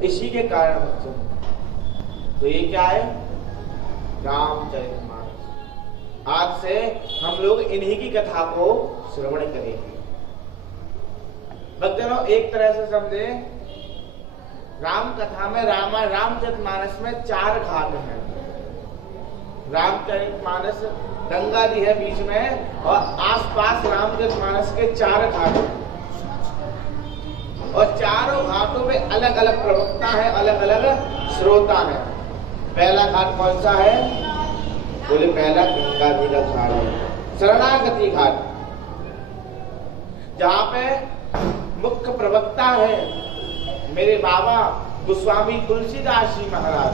इसी के कारण भक्तों, तो ये क्या है? रामचरितमानस। आज से हम लोग इन्हीं की कथा को श्रवण करेंगे। भक्तों, एक तरह से समझे, राम कथा में रामचरितमानस में 4 घाट हैं। रामचरितमानस गंगा जी है बीच में, और आसपास रामचरितमानस के 4 घाट हैं, और चारों घाटों में अलग अलग प्रवक्ता है, अलग अलग श्रोता है। पहला घाट कौन सा है? बोले पहला गंगा जी का घाट है, शरणागति घाट, जहां पे मुख्य प्रवक्ता है मेरे बाबा गोस्वामी तुलसीदास जी महाराज।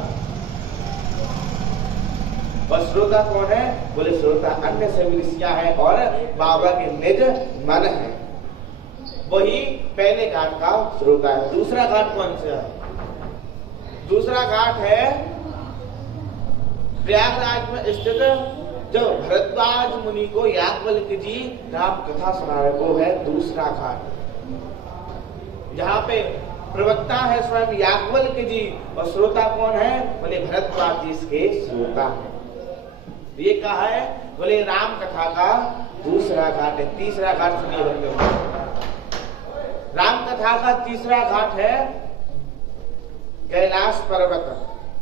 और श्रोता कौन है? बोले श्रोता अन्य सभी ऋषियां है और बाबा के निज मन है, वही पहले घाट का श्रोता है। दूसरा घाट कौन सा है? दूसरा घाट है प्रयागराज में स्थित, जो भरद्वाज मुनि को याज्ञवल्क्य जी राम कथा सुना रहे, वो है दूसरा घाट, जहाँ पे प्रवक्ता है स्वयं याज्ञवल्क्य जी, और श्रोता कौन है? बोले भरद्वाज जी इसके श्रोता है। ये कहा है? बोले राम कथा का दूसरा घाट है। तीसरा घाट सुनिए बंधु, राम कथा का तीसरा घाट है कैलाश पर्वत,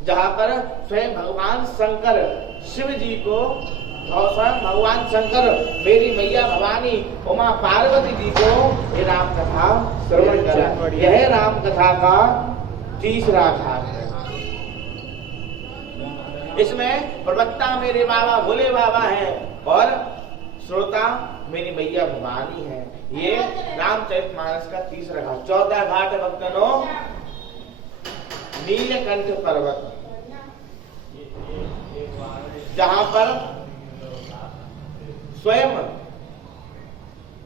जहां पर स्वयं भगवान शंकर शिव जी को, भगवान शंकर मेरी मैया भवानी उमा पार्वती जी को ये राम कथा श्रवण करा। यह राम कथा का तीसरा घाट है। इसमें प्रवक्ता मेरे बाबा भोले बाबा है, और श्रोता मेरी मैया भवानी है। ये रामचरितमानस का तीसरा घाट। चौथा घाट है भक्तों नीलकंठ पर्वत, जहां पर स्वयं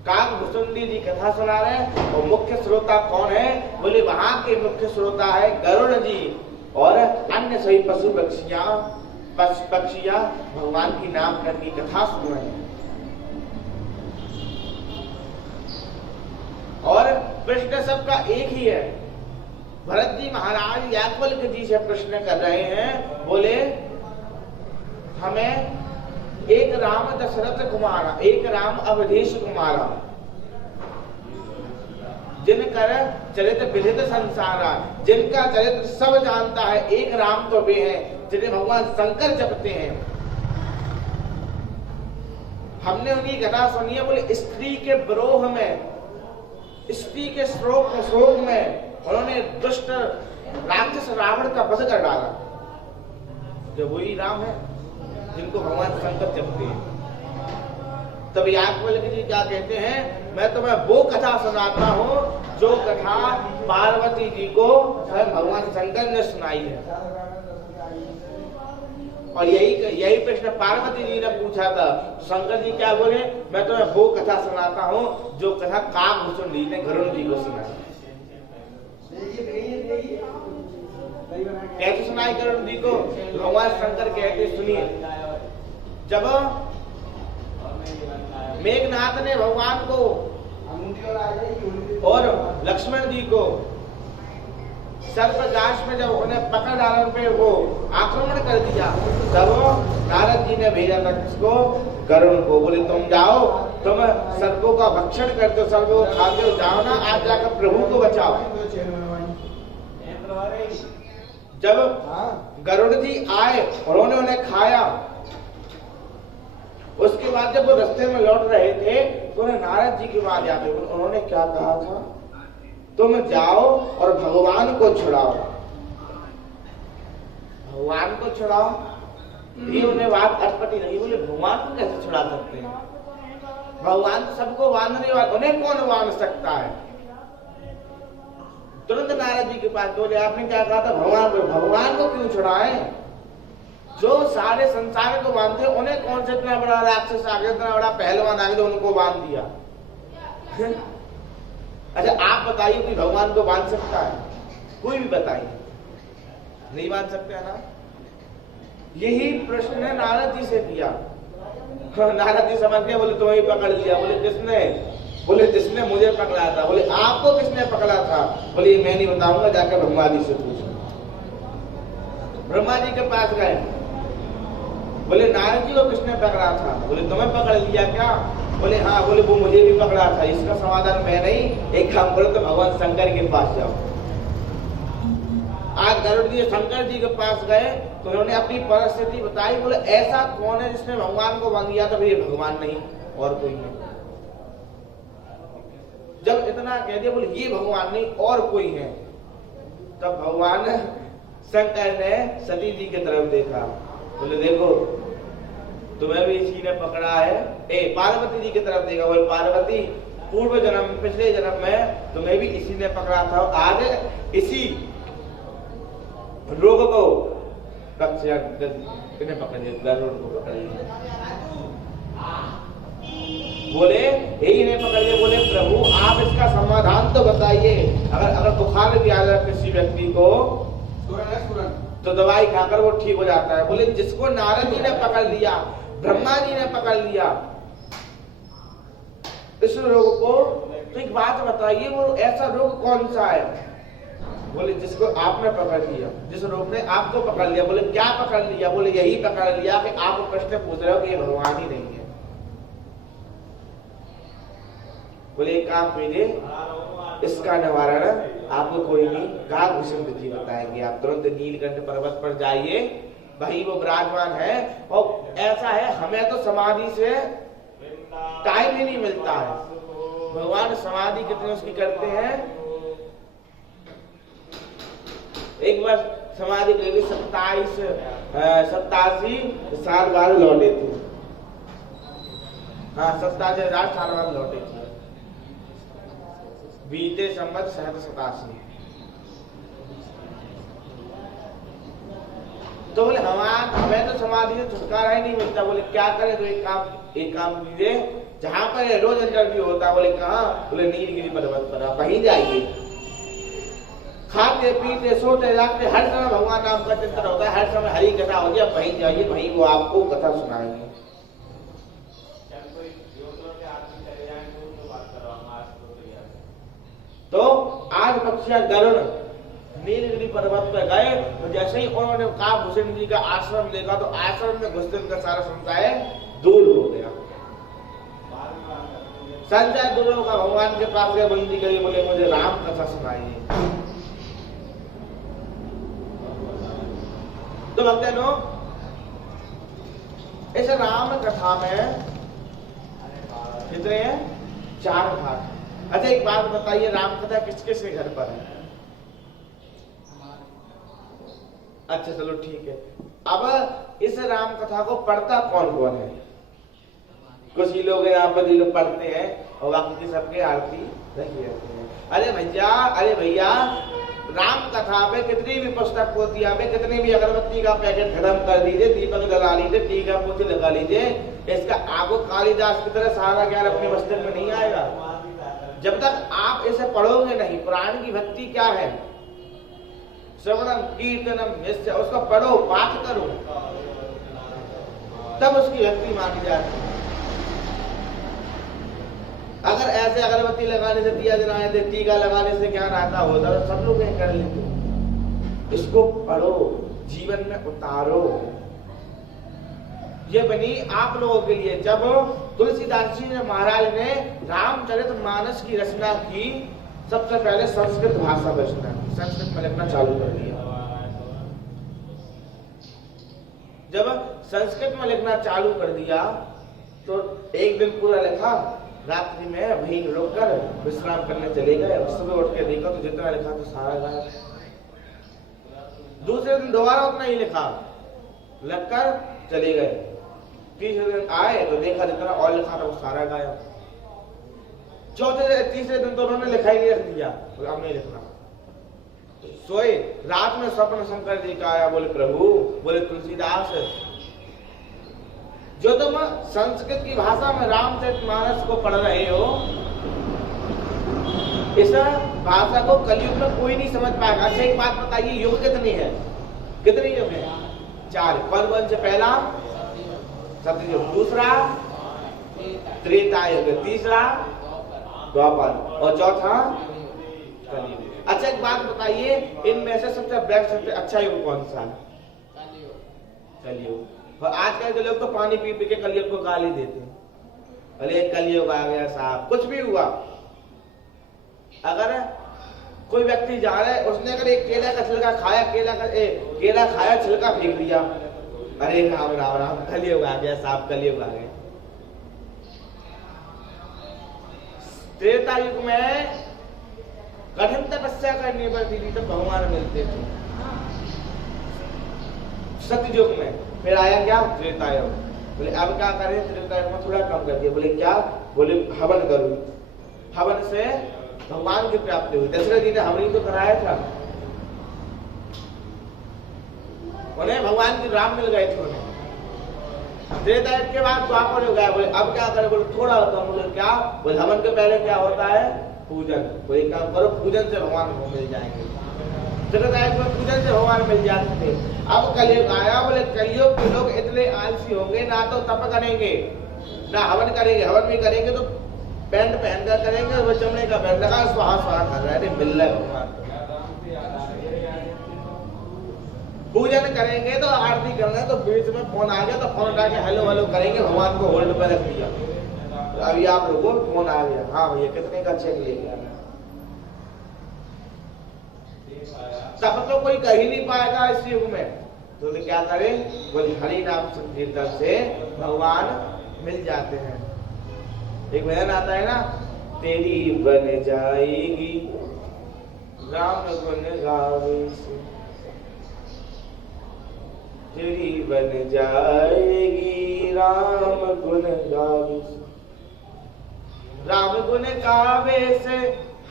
काकभुसुंडी जी कथा सुना रहे हैं, और मुख्य श्रोता कौन है? बोले वहां के मुख्य श्रोता है गरुड़ जी, और अन्य सभी पशु पक्षियां भगवान की नाम करके कथा सुन रहे हैं। और प्रश्न सबका एक ही है। भरत जी महाराज याज्ञवल्क्य जी से प्रश्न कर रहे हैं, बोले हमें एक राम दशरथ कुमारा, एक राम अवधेश कुमारा, जिनकर चरित्र विदित संसारा, जिनका चरित्र सब जानता है, एक राम तो वे हैं जिन्हें भगवान शंकर जपते हैं। हमने उनकी कथा सुनी है। बोले स्त्री के विरोह में, स्त्री के शोक में उन्होंने दुष्ट राक्षस रावण का वध कर डाला। जो वही राम है जिनको भगवान शंकर जपते हैं। तब याज्ञवल्क्य जी क्या कहते हैं? मैं तुम्हें वो कथा सुनाता हूँ जो कथा पार्वती जी को भगवान शंकर ने सुनाई है। और यही प्रश्न पार्वती जी ने पूछा था। शंकर जी क्या बोले? मैं तुम्हें वो कथा सुनाता हूँ जो कथा काकभुसुंडी ने गरुड़ जी को सुनाई। कैसे सुनाई गरुड़ जी को? भगवान शंकर कहते, सुनिए, जब मेघनाथ ने भगवान को और लक्ष्मण जी को सर्पगाछ में जब उन्हें पकड़ डाला, पे वो आक्रमण कर दिया, तब नारद जी ने भेजा था किसको? गरुड़ को। बोले तुम जाओ, तुम सर्पों का भक्षण करते हो, सर्पों को खाते हो, जाओ ना, आज जाकर प्रभु को बचाओ। जब गरुड़ जी आए, उन्होंने उन्हें खाया, उसके बाद जब वो रास्ते में लौट रहे थे तो उन्हें नारद जी की बात याद आई। उन्होंने क्या कहा था? तुम जाओ और भगवान को छुड़ाओ, भगवान को छुड़ाओ। ये उन्हें बात अटपटी नहीं। बोले भगवान को कैसे छुड़ा सकते हैं? भगवान सबको बांधने वाला, उन्हें कौन बांध सकता है? तुरंत नारद जी के पास बोले आपने क्या कहा था? भगवान को क्यों छुड़ाए? जो सारे संसार को बांधते उन्हें कौन से इतना बड़ा राक्षस आ गया, इतना बड़ा पहलवान आ गया, उनको बांध दिया। अच्छा आप बताइए, कोई भगवान को बांध सकता है? कोई भी बताइए, नहीं बांध सकते है ना। यही प्रश्न ने नारद जी से किया। नारद जी समझ गए, बोले तुम्हें पकड़ लिया। बोले किसने? बोले जिसने मुझे पकड़ा था। बोले आपको किसने पकड़ा था? बोले मैं नहीं बताऊंगा, जाकर ब्रह्मा जी से पूछो। ब्रह्मा जी के पास गए। बोले नारद जी को किसने पकड़ा था? बोले तुम्हें पकड़ लिया क्या? बोले हाँ। बोले वो मुझे भी पकड़ा था, इसका समाधान मैं नहीं, एक काम करो तो भगवान शंकर के पास जाओ। आज गरुड़ जी शंकर जी के पास गए तो उन्होंने अपनी परिस्थिति बताई। बोले ऐसा कौन है जिसने भगवान को मान लिया? तो ये भगवान नहीं और कोई नहीं। जब इतना कह दिया, बोले ये भगवान नहीं और कोई है, तब भगवान शंकर ने सती जी की तरफ देखा। बोले देखो तुम्हें भी इसी ने पकड़ा है। पार्वती जी की तरफ देखा। बोले पार्वती पूर्व जन्म पिछले जन्म में तुम्हें भी इसी ने पकड़ा था, आज इसी रोग को कक्षा किसने पकड़ लिया? गरुड़ को पकड़ लिया। बोले यही ने पकड़ लिया। बोले प्रभु आप इसका समाधान तो बताइए। अगर बुखार भी आ जाए किसी व्यक्ति को तो दवाई खाकर वो ठीक हो जाता है। बोले जिसको नारद जी ने पकड़ लिया, ब्रह्मा जी ने पकड़ लिया इस रोग को, तो एक बात बताइए वो ऐसा रोग कौन सा है? बोले जिसको आपने पकड़ लिया, जिस रोग ने आपको पकड़ लिया। बोले क्या पकड़ लिया? बोले यही पकड़ लिया कि आप प्रश्न पूछ रहे हो कि ये भगवान ही नहीं है। बोले एक काम कीजिए, इसका निवारण आपको कोई नहीं, काकभूषण जी बताएंगे। आप तुरंत नीलकंठ पर्वत पर जाइए, वही वो विराजमान है। और ऐसा है हमें तो समाधि से टाइम ही नहीं मिलता है। भगवान समाधि कितने उसकी करते हैं? एक बार समाधि करी 87 साल बाद लौटे थे। हाँ 87,000 साल बाद लौटे थे, बीते संवत 87। तो बोले हमें तो समाधि से छुटकारा ही नहीं मिलता। बोले क्या करें? तो एक काम कीजिए, जहां पर रोज इंटरव्यू होता, बोले कहाँ? बोले नीलगिरी पर्वत पर, आप वहीं जाइए। खाते पीते सोते जागते हर समय भगवान नाम का चिंतन होता है, हर समय हरि कथा होती है। वहीं जाइए, वहीं वो आपको कथा सुनाएंगे। तो आज पक्षिया गरुड़ नीलगिरी पर्वत पर गए तो जैसे ही उन्होंने काकभूषण जी का आश्रम देखा तो आश्रम में घुसते उनका सारा संशय दूर हो गया। संजय दूरों का भगवान के पास गए, बंदी करी। बोले मुझे राम कथा सुनाइए। तो भक्तों इस राम कथा में कितने हैं? 4 भाग। अच्छा एक बात बताइए, राम कथा किस किस के घर पर है? अच्छा चलो ठीक है। अब इस राम कथा को पढ़ता कौन कौन है? कुछ ही लोग यहाँ पर लोग पढ़ते हैं और बाकी की सबके आरती रखी रहते हैं। अरे भैया राम कथा पे कितनी भी पुस्तक पोथियां पे कितनी भी अगरबत्ती का पैकेट खत्म कर दीजिए, दीपक जला लीजिए, टीका पोथी लगा लीजिए, इसका आपको कालिदास की तरह सारा ज्ञान अपने मस्तिष्क में नहीं आएगा जब तक आप इसे पढ़ोगे नहीं। पुराण की भक्ति क्या है? श्रवणम कीर्तनम निश्चय, उसको पढ़ो, पाठ करो, तब उसकी भक्ति मानी जाती है। अगर ऐसे अगरबत्ती लगाने से, दिया जलाने से, टीका लगाने से ज्ञान आता होता तो सब लोग कर लेते। इसको पढ़ो, जीवन में उतारो। ये बनी आप लोगों के लिए। जब तुलसीदास जी ने महाराज ने रामचरितमानस की रचना की, सबसे पहले संस्कृत भाषा में रचना की, संस्कृत में लिखना चालू कर दिया। जब संस्कृत में लिखना चालू कर दिया तो एक दिन पूरा लिखा, रात्रि में वहीं रुककर विश्राम करने चले गए। सुबह उठ के देखा तो जितना लिखा तो सारा गायब। दूसरे दिन दोबारा उतना ही लिखा, लगकर चले गए। तीसरे दिन आए तो देखा जितना और लिखा था वो सारा गायब। तीसरे दिन तो उन्होंने लिखा ही नहीं, रख दिया, तो अब नहीं लिखना। सोए, रात में स्वप्न शंकर जी का आया। बोले प्रभु, बोले तुलसीदास, जो तुम संस्कृत की भाषा में रामचरितमानस को पढ़ रहे हो, इस भाषा को कलयुग में कोई नहीं समझ पाएगा। अच्छा एक बात बताइए, युग कितनी है? कितने युग है? 4। कौन कौन से? पहला सतयुग, दूसरा त्रेता युग, तीसरा द्वापर, और चौथा कलयुग। अच्छा एक बात बताइए, इनमें से सबसे बेस्ट सबसे अच्छा युग कौन सा है? कलयुग। और आजकल के लोग तो पानी पी पी के कलयुग को गाली देते हैं, अरे कलयुग आ गया साहब। कुछ भी हुआ, अगर कोई व्यक्ति जा रहा है, उसने अगर एक केला का छिलका खाया, केला खाया छिलका फेंक दिया, अरे राम राम राम कलयुग आ गया साहब, कलयुग आ गया। त्रेता युग में कठिन तपस्या करनी पड़ती थी, तब भगवान मिलते थे। सतयुग में फिर आया क्या? त्रेता युग। बोले अब क्या करें? त्रेता युग में थोड़ा कम कर दिया। बोले क्या? बोले हवन करो। हवन से भगवान की प्राप्ति हुई। दशरथ जी ने हवन ही तो कराया था, उन्हें भगवान की राम मिल गए थे उन्हें। त्रेता युग के बाद द्वापर हो गया। बोले अब क्या करें? बोले थोड़ा कम। बोले क्या? बोले हवन के पहले क्या होता है? पूजन। कोई काम करो, पूजन से भगवान को मिल जाएंगे। त्रेता युग में पूजन से भगवान मिल जाते थे। अब कलयुग आया। बोले कलयुग के लोग इतने आलसी होंगे, ना तो तप करेंगे ना हवन करेंगे। हवन भी करेंगे तो पैंट पहन कर करेंगे, वो चमड़े का पैंट लगा स्वाहा स्वाहा कर रहा है, मिल रहा है भगवान। पूजन करेंगे तो आरती करना है, तो बीच में फोन आ गया तो फोन उठा के हेलो हेलो करेंगे, भगवान को होल्ड पे रख दिया। तो अभी आप लोगों को फोन आ गया, हाँ भैया कितने का चेक लेके आना। तब तो कोई कह ही नहीं पाएगा इस युग में। तो क्या करें? बोले हरि नाम संकीर्तन से भगवान मिल जाते हैं। एक भजन आता है ना, तेरी बन जाएगी राम गुण गावे से, तेरी बन जाएगी राम गुण गावे से। राम गुण गावे से,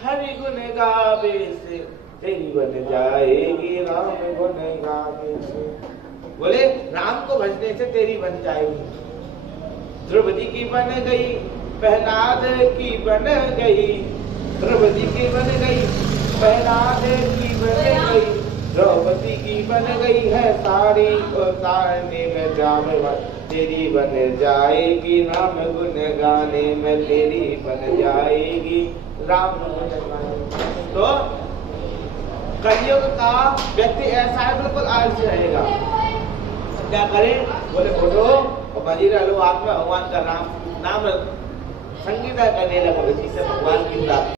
हरि गुण गावे से, तेरी बन जाएगी राम गुण गावे से। बोले राम को भजने से तेरी बन जाएगी। द्रौपदी की बन गई, प्रहलाद की बन गई, द्रौपदी की बन गई, प्रहलाद की बन गई, द्रौपदी की बन गई है सारी उतारने में जामे, तेरी बन जाएगी राम गुण गाने में, तेरी बन जाएगी राम गुण गाने। तो कलयुग का व्यक्ति ऐसा है, बिल्कुल आलसी रहेगा। क्या करें? बोले फोटो और बजी रहो, आप में भगवान का नाम संगीत करने लगो, इसी से भगवान की प्राप्ति।